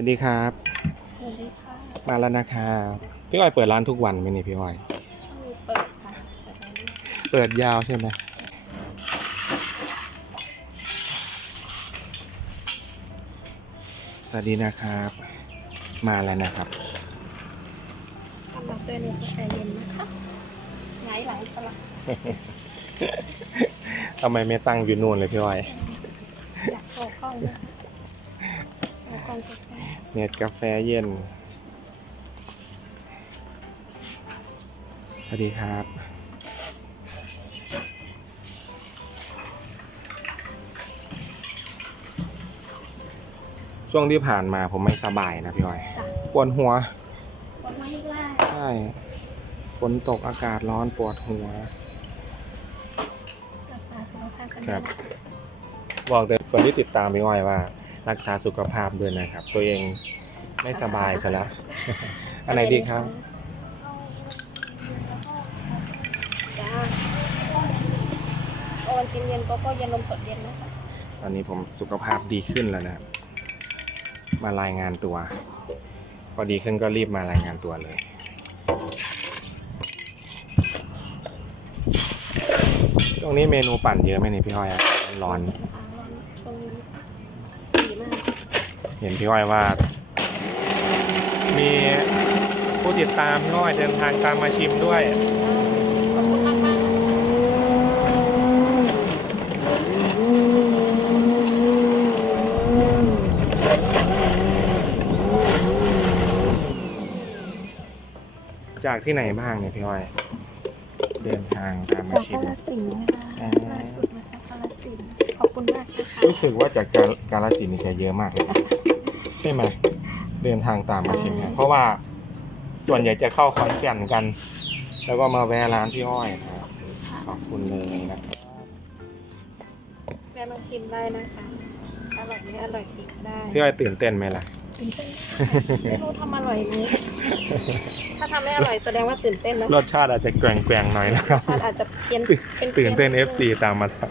วัสดีครับ สวัสดีค่ะมาแล้วนะครับพี่อ้อยเปิดร้านทุกวันไหมนี่พี่อ้อย ช่วงนี้เปิดค่ะแต่ตอนนี้เปิดยาวใช่ไหมสวัสดีนะครับ มาแล้วนะครับ ทำมาด้วยในกาแฟเย็นนะคะหงายหลังสลับทำไมไม่ตั้งอยู่นู่นเลยพี่อ้อยอยากโชว์กล้องด้วยโชว์กล้องกาแฟ เน็ตกาแฟเย็น สวัสดีครับช่วงที่ผ่านมาผมไม่สบายนะพี่อ้อยจ้ะปวดหัวกดมาอีกแล้วใช่ฝนตกอากาศร้อนปวดหัวรักษาสุขภาพกันคด้รัวยบนะคะบอกแต่คนที่ติดตามพี่อ้อยว่า รักษาสุขภาพด้วยนะครับ ตัวเองไม่สบายซะแล้ว อันไหนดีครับ จ้าโอวันจินเย็นโกโก้เย็นลมสดเย็นนะคะ ตอนนี้ผมสุขภาพดีขึ้นแล้วนะครับ มารายงานตัว พอดีขึ้นก็รีบมารายงานตัวเลย ตรงนี้เมนูปั่นเยอะไหมนี่พี่อ้อยอะร้อนอ่ เห็นพี่อ้อยว่า มีผู้ติดตามพี่อ้อยเดินทางตามมาชิมด้วยขอบคุณมากมากจากที่ไหนบ้างเนี่ยพี่อ้อย เดินทางตามมาจากชิกามลสินธุ์นะคะอ่าล่าสุดมาจากกาลสินธุ์ขอบคุณมากนะคะ รู้สึกว่าจากกากาลสินธุ์นี่จะเยอะมากเลยนะใช่ไหมเดินทางตามมาชิมเนี่ยเพราะว่าส่วนใหญ่จะเข้าขอนแก่นกัน แล้วก็มาแวะร้านพี่อ้อยนะครับ ขอบคุณเลยนะครับแวะมาชิมได้นะคะอร่อยไม่อร่อยติดได้พี่อ้อยตื่นเต้นไหมล่ะตื่นเต้นไม่รู้ทำอร่อยไหมถ้าทำไม่อร่อยแสดงว่าตื่นเต้นนะรสชาติอาจจะแกว่งๆหน่อยนะครับมันอาจจะเพี้ยนเป็นตื่นเต้นพี้ย FC ตามมาใช่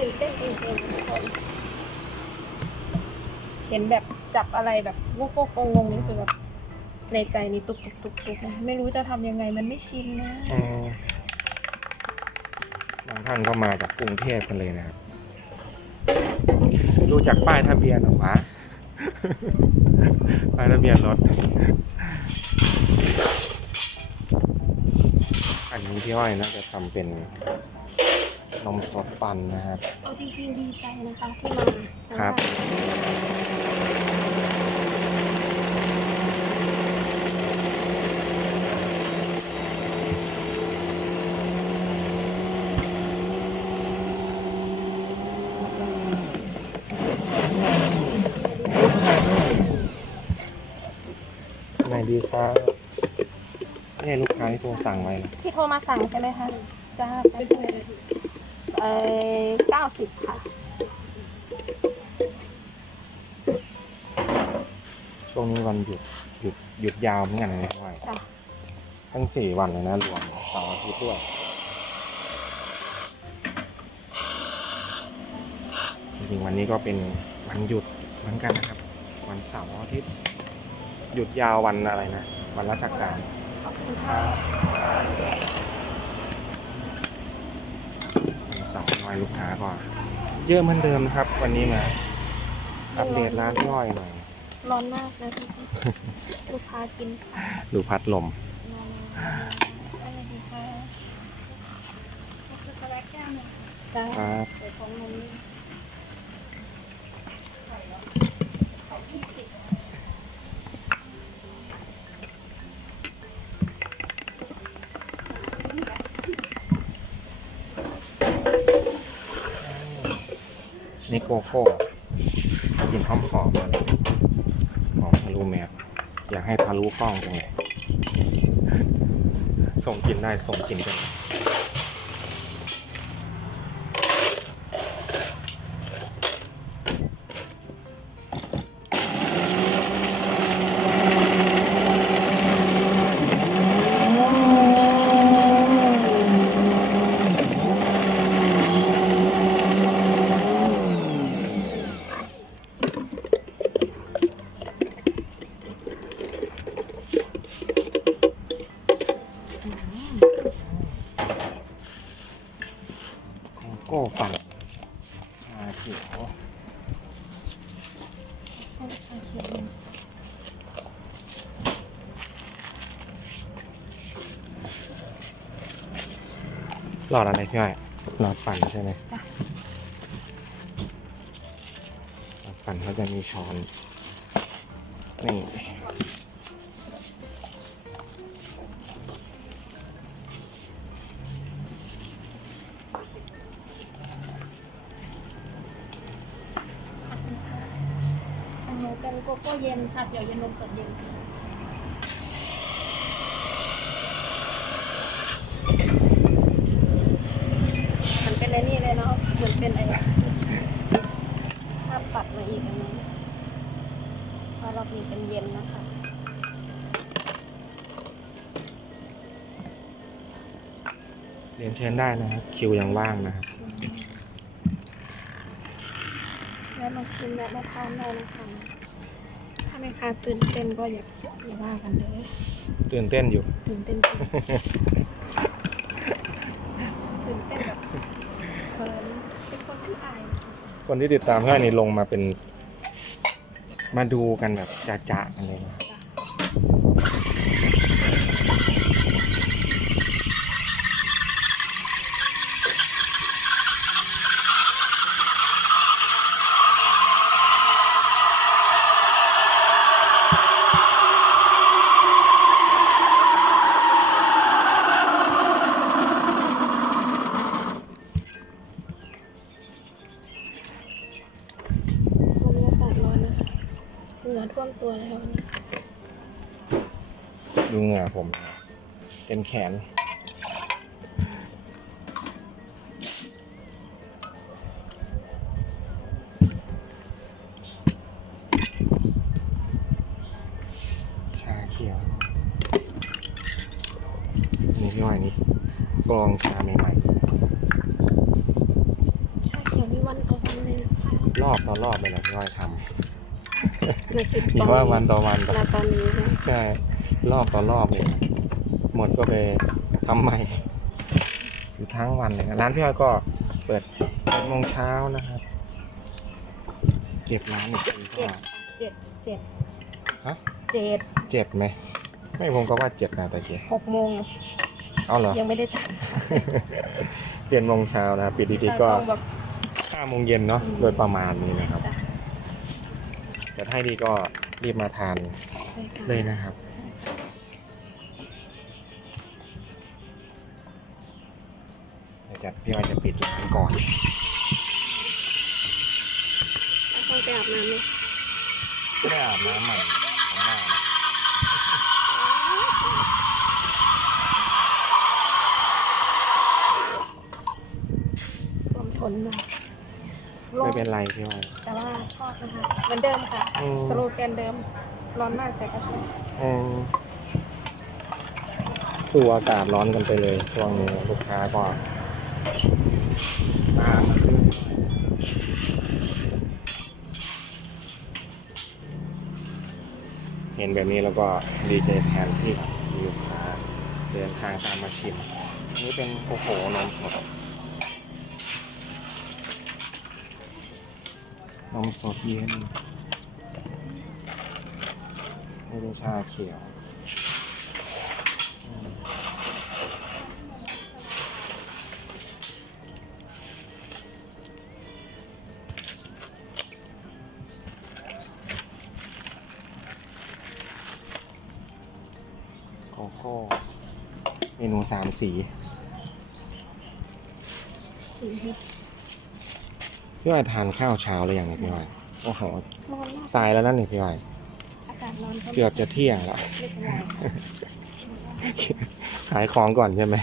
ตื่นเต้นจริงๆทุกคน เห็นแบบจับอะไรแบบวุกวกงงๆนี่คือแบบในใจนี่ตุกตุกตุกตุกนะไม่รู้จะทำยังไงมันไม่ชินนะ อืมบางท่านก็มาจากกรุงเทพกันเลยนะครับดูจากป้ายทะเบียนเหรอวะ ป้ายทะเบียนรถ อันนี้พี่อ้อยน่าจะทำเป็นนมสดปั่นนะครับ เอาจริงๆดีใจนะคะที่มาครับไหน ดีครับนี่ลูกค้าที่โทรสั่งไว้นะที่โทรมาสั่งใช่ไหมคะจ้าเป็นเอ่อเก้าสิบค่ะ ช่วงนี้วันหยุดหยุดหยุดยาวเหมือนกันนะพี่อ้อยจ้ะทั้งสี่วันเลยนะรวมเสาร์อาทิตย์ด้วยจริงๆวันนี้ก็เป็นวันหยุดเหมือนกันนะครับ วันเสาร์อาทิตย์ หยุดยาววันอะไรนะ วันราชการขอบคุณค่ะวันเสาร์น้อยลูกค้าก็เยอะเหมือนเดิมนะครับ วันนี้มา อัปเดตร้านพี่อ้อยหน่อย ร้อนมากนะทุกคนลูกค้ากิน ดูพัดลมอะไรดีคะช็อกโกแลตแก้วหนึ่งจ้าครับ ใส่ของนมนี่ นี่ โกโก้กลินหอมหอมเลยหอมทะลุแมสอยากให้ทะลุกล้องจังเลยส่งกลินได้ส่งกลินได้ หลอดอะไรพี่อ้อยหลอดปั่นใช่ไหมจ้ะ หลอดปั่นเขาจะมีช้อน นี่ โกโก้เย็น ชาเขียวเย็นนมสดเย็น มันเป็นไอ้นี่เลยเนาะเหมือนเป็นไอ้ภาพปัดมาอีกอันะเพราเรามีเป็นเย็นนะคะเรียนเชิญได้นะครับ คิวยังว่างนะครับ แล้วมาชิมและมาทานได้นะคะ ถ้าแม่ค้าตื่นเต้นก็อย่าอย่าว่ากันเลย ตื่นเต้นอยู่ ตื่นเต้นจริงตื่นเต้นแบบเขินเป็นคนที่อายนะคะคนที่ติดตามพี่อ้อยนี่ลงมาเป็น มาดูกันแบบจะๆกันเลยนะ ผมนะครับเต็มแขน ชาเขียว นี่พี่อ้อยนี่กรองชาใหม่ชาเขียวนี่วันต่อวันเลยนะคะๆรอบต่อรอบเลยนะพี่อ้อยท มาจุดำตนี่อนว่านี้วันต่อวันต่อมาตอนนี้นะใช่รอบต่อรอบเลยหมดก็ไปทำใหม่อยู่ทั้งวันเลยนะร้านพี่อ้อยก็เปิดเจ็ดโมงเช้านะครับ เก็บร้านอีกทีก็เจ็ดเจ็ดฮะเจ็ดเจ็ดไหมไม่ผมก็ว่าเจ็ดนะแต่เจ็ดหกโมงเอาเหรอยังไม่ได้จัดเจ็ดโมงเช้านะครับปิดดีๆก็ต้องแบบห้าโมงเย็นเนาะอืมโดยประมาณนี้นะครับจ้ะ แต่ถ้าดีก็รีบมาทานใช่ค่ะเลยนะครับ เดี๋ยวจะพี่อ้อยจะปิดร้านก่อนต้องไปอาบน้ำไหมไม่อาบน้ำใหม่ของบ้านความทนนะลไม่งเป็นไรพี่อ้อยแต่ว่าชอบนะคะเห มือนเดิมค่ะ อืม สโลแกนเดิม ร้อนมากแต่ก็ชอบอืมสู่อากาศร้อนกันไปเลยช่วงนี้ลูกค้าก็ตามมาซื้อเห็นแบบนี้แล้วก็ดีใจแทนที่มีลูกค้าเดินทางตามมาชิมอันนี่เป็นโอ้โหนมสดนมสดเย็นนี่ เป็นชาเขียวโกโก้เมนูสามสีสีฮิตพี่อ้อยทานข้าวเช้าหรือยังเนี่ยพี่อ้อยโอ้โหร้อนมากสายแล้วนั่นนี่พี่อ้อยอากาศร้อนก็ เกือบจะเที่ยงแล้วไม่เป็นไรค่ะขายของก่อนใช่ไหม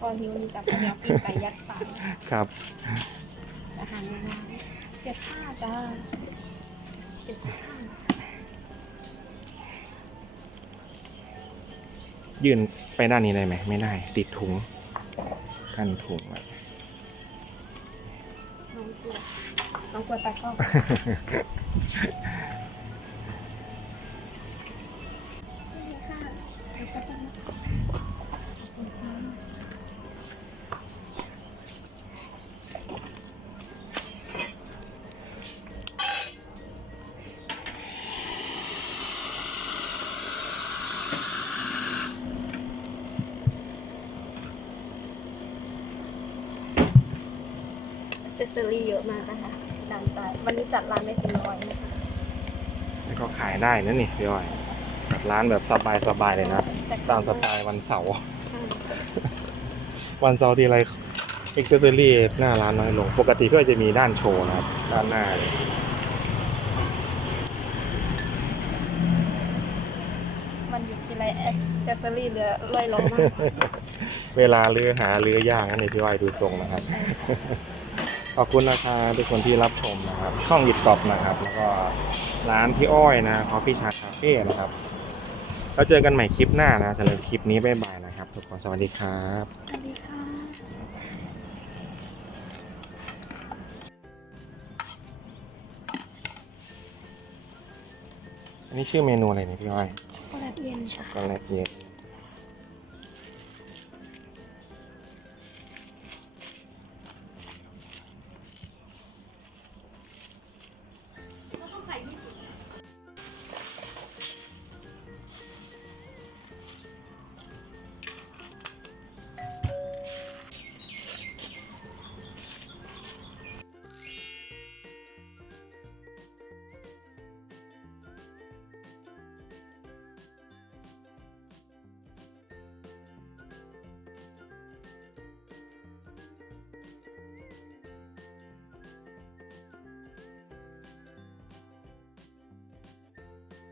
พอหิวนี่จับเดี๋ยวกินไก่ยัดปากครับอาหารง่ายๆเจ็ดห้าจ้าเจ็ดสิบห้ายืนไปด้านนี้ได้ไหมไม่ได้ติดถุงกันถุงไว้น้องกลัวน้องกลัวตากล้อง เซอรี่เยอะมากนะคะด้านใต้วันนี้จัดร้านได้เป็นร้อยนะคะแล้วก็ขายได้นะนี่พี่อ้อยแบบร้านแบบสบายๆเลยนะ ตามสไตล์วันเสาร์ ใช่วันเสาร์ทีไรเอ็กซ์เซอรี่หน้าร้านน้อยลง ปกติก็จะมีด้านโชว์นะครับ ด้านหน้าเลยวันหยุดทีไรแอคเซสซอรี่เหลือลอยลงมาก เวลาเรือหาเรือย่างนั่นเองพี่อ้อยดูทรงนะครับ ขอบคุณนะคะทุกคนที่รับชมนะครับช่องหยิบตอบนะครับ แล้วก็ร้านพี่อ้อยนะคอฟฟี่ชาคาเฟ่นะครับแล้วเจอกันใหม่คลิปหน้านะสำหรับคลิปนี้บ๊ายบายนะครับทุกคนสวัสดีครับสวัสดีค่ะอันนี้ชื่อเมนูอะไรเนี่ยพี่อ้อยโคลาเย็นช็อกโกแลตเย็น